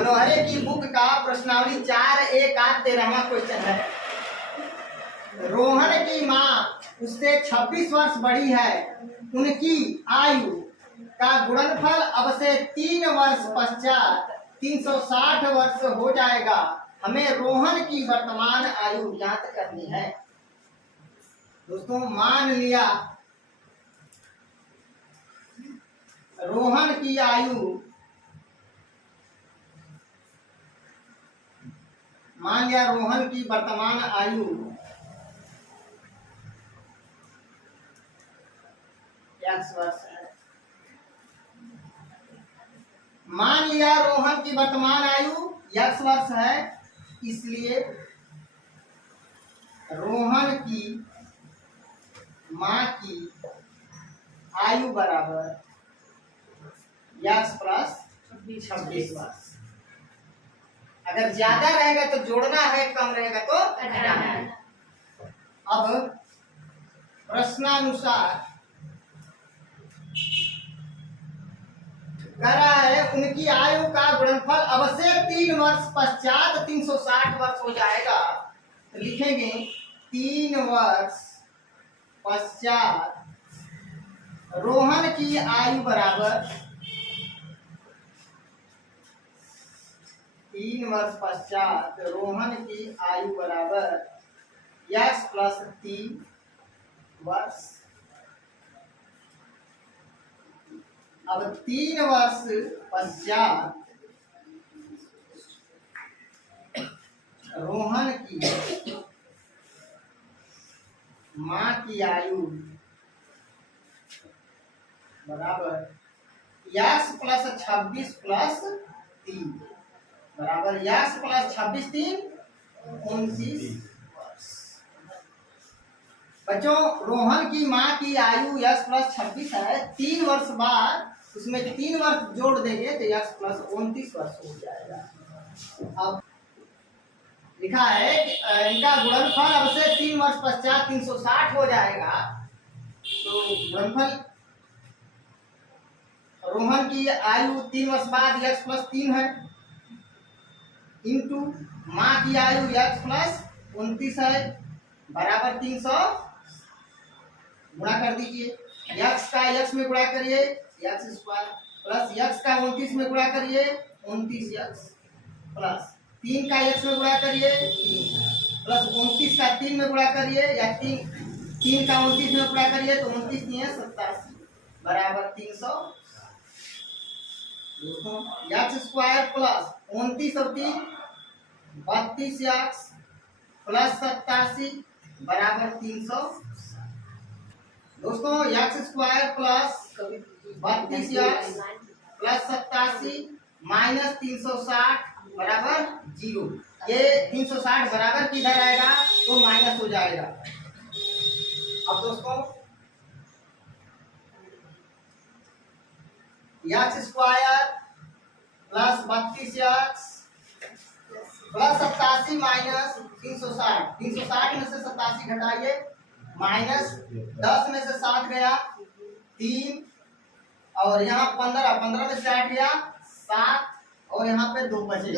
मनोहरे की बुक का प्रश्नावली 4A का 13वां क्वेश्चन है। रोहन की माँ उससे 26 वर्ष बड़ी है, उनकी आयु का गुणनफल अब से 3 वर्ष पश्चात 360 वर्ष हो जाएगा। हमें रोहन की वर्तमान आयु ज्ञात करनी है। दोस्तों मान लिया रोहन की आयु, मान लिया रोहन की वर्तमान आयु x वर्ष है। मान लिया रोहन की वर्तमान आयु x वर्ष है, इसलिए रोहन की माँ की आयु बराबर x प्लस 26 वर्ष। अगर ज्यादा रहेगा तो जोड़ना है, कम रहेगा तो घटाना है। अब प्रश्नानुसार कह रहा है उनकी आयु का गुणनफल अब से 3 वर्ष पश्चात 360 वर्ष हो जाएगा। तो लिखेंगे 3 वर्ष पश्चात रोहन की आयु बराबर 3 वर्ष पश्चात रोहन की आयु बराबर x प्लस 3 वर्ष। अब 3 वर्ष पश्चात रोहन की माँ की आयु बराबर x प्लस 26 प्लस 3 बराबर x प्लस 26 3 29 वर्ष। बच्चों रोहन की माँ की आयु x प्लस 26 है, 3 वर्ष बाद उसमें 3 वर्ष जोड़ देंगे तो x प्लस 29 वर्ष हो जाएगा। अब लिखा है कि इनका गुणनफल अब से 3 वर्ष पश्चात 360 हो जाएगा। तो गुणनफल रोहन की आयु 3 वर्ष बाद x प्लस 3 है, इंटू माँ की आयु x प्लस 29 है बराबर 300 गुणा कर दीजिए। x का x में गुणा करिए x स्क्वायर प्लस x का 29 में गुणा करिए 29x प्लस 3 का x में गुणा करिए 3 प्लस 29 का 3 में गुणा करिए या 3 का 29 में गुणा करिए तो 29 नहीं है 87 बराबर 300। x स्क्वायर प्लस 29 और 3 32x प्लस 87 बराबर 300। दोस्तों x square plus 32x plus 87 minus 360 बराबर 0। ये 360 बराबर किधर आएगा तो माइनस हो जाएगा। अब दोस्तों x square plus 32x plus 87 minus 360, 360 में से 87 घटाइए माइनस 10 में से 7 गया 3 और यहाँ 15 में से 8 गया 7 और यहाँ पे 2 बचे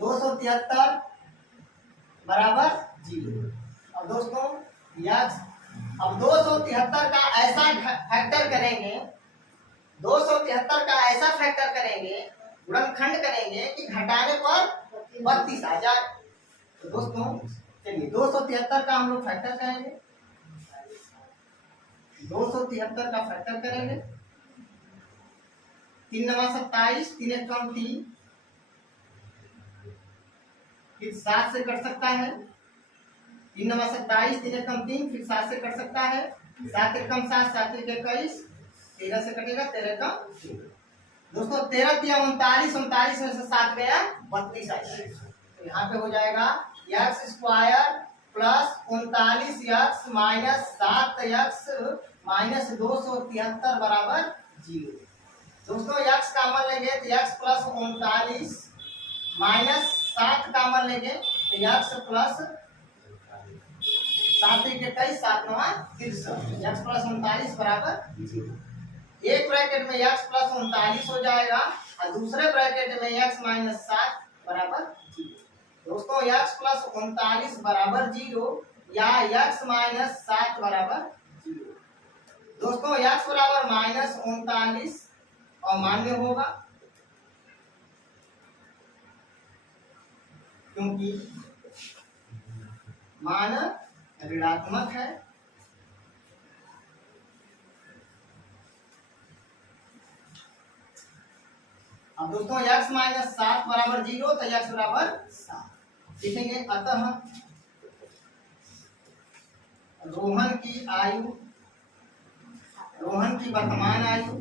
273 बराबर 0। अब दोस्तों अब 273 का ऐसा फैक्टर करेंगे, 273 का ऐसा फैक्टर करेंगे, गुणनखंड करेंगे कि घटाने पर 32 आ जाए। तो दोस्तों चलिए 273 का हम लोग फैक्टर करेंगे, 273 का फैक्टर करेंगे 3 9 27 3 1 कम 3 फिर 7 से कट सकता है 3 9 27 3 1 कम 3 फिर 7 से कट सकता है 7 1 कम 7 7 1 21 13 से कटेगा 13 कम। दोस्तों 13 3 39 39 में से 7 गया 32 आएगा। तो यहाँ पे हो जाएगा x square plus 39x minus 7x minus 273 बराबर 0। दोस्तों x कॉमन लेंगे तो x प्लस 39 माइनस 7 कॉमन लेंगे तो x प्लस 7 21 7 9 63 x प्लस 39 बराबर 0। एक ब्रैकेट में x प्लस 39 हो जाएगा और दूसरे ब्रैकेट में x माइनस 7 x प्लस 39 बराबर 0 या x माइनस 7 बराबर 0। दोस्तों x बराबर माइनस 39 और मान्य होगा क्योंकि मान ऋणात्मक है। अब दोस्तों x माइनस 7 बराबर 0 तो x बराबर 7 लिखेंगे। अतः रोहन की वर्तमान आयु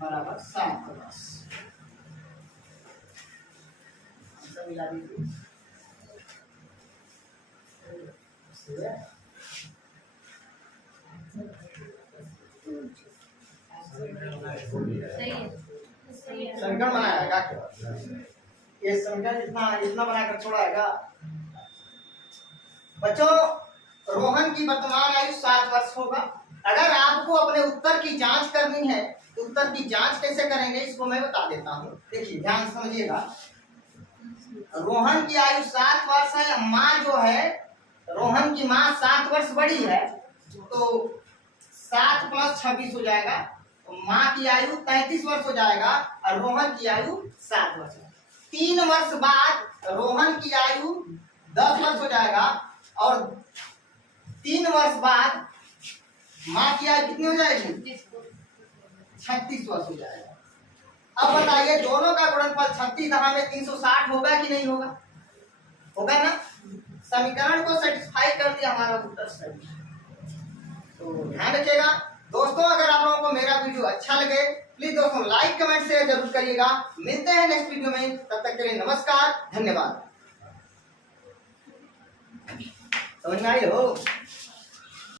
बराबर 7 वर्ष। मिला दीजिए। समीकरण बनाया है क्या? ये समीकरण इतना बनाकर छोड़ा है क्या? बच्चों रोहन की वर्तमान आयु 7 वर्ष होगा। अगर आपको अपने उत्तर की जांच करनी है तो उत्तर की जांच कैसे करेंगे इसको मैं बता देता हूँ। देखिए ध्यान से समझिएगा। रोहन की आयु 7 वर्ष है। माँ जो है रोहन की माँ 7 वर्ष बड़ी है तो 7 प्लस 26 हो जाएगा। तो माँ की आयु 33 वर्ष हो जाएगा और रोहन की आयु 7 वर्ष। 3 वर्ष बाद रोहन की आयु 10 वर्ष हो जाएगा और 3 वर्ष बाद माँ की आयु कितनी हो जाएगी? 36 वर्ष हो जाएगा। अब बताइए दोनों का गुणनफल 36 में 360 होगा कि नहीं होगा? होगा ना। समीकरण को सेटिस्फाई कर दिया हमारा उत्तर सही। तो ध्यान रखिएगा दोस्तों। अगर आप लोगों को मेरा वीडियो अच्छा लगे प्लीज दोस्तों लाइक कमेंट शेयर जरूर करिएगा। मिलते हैं नेक्स्ट वीडियो में, तब तक के लिए नमस्कार, धन्यवाद। समझ में आई हो?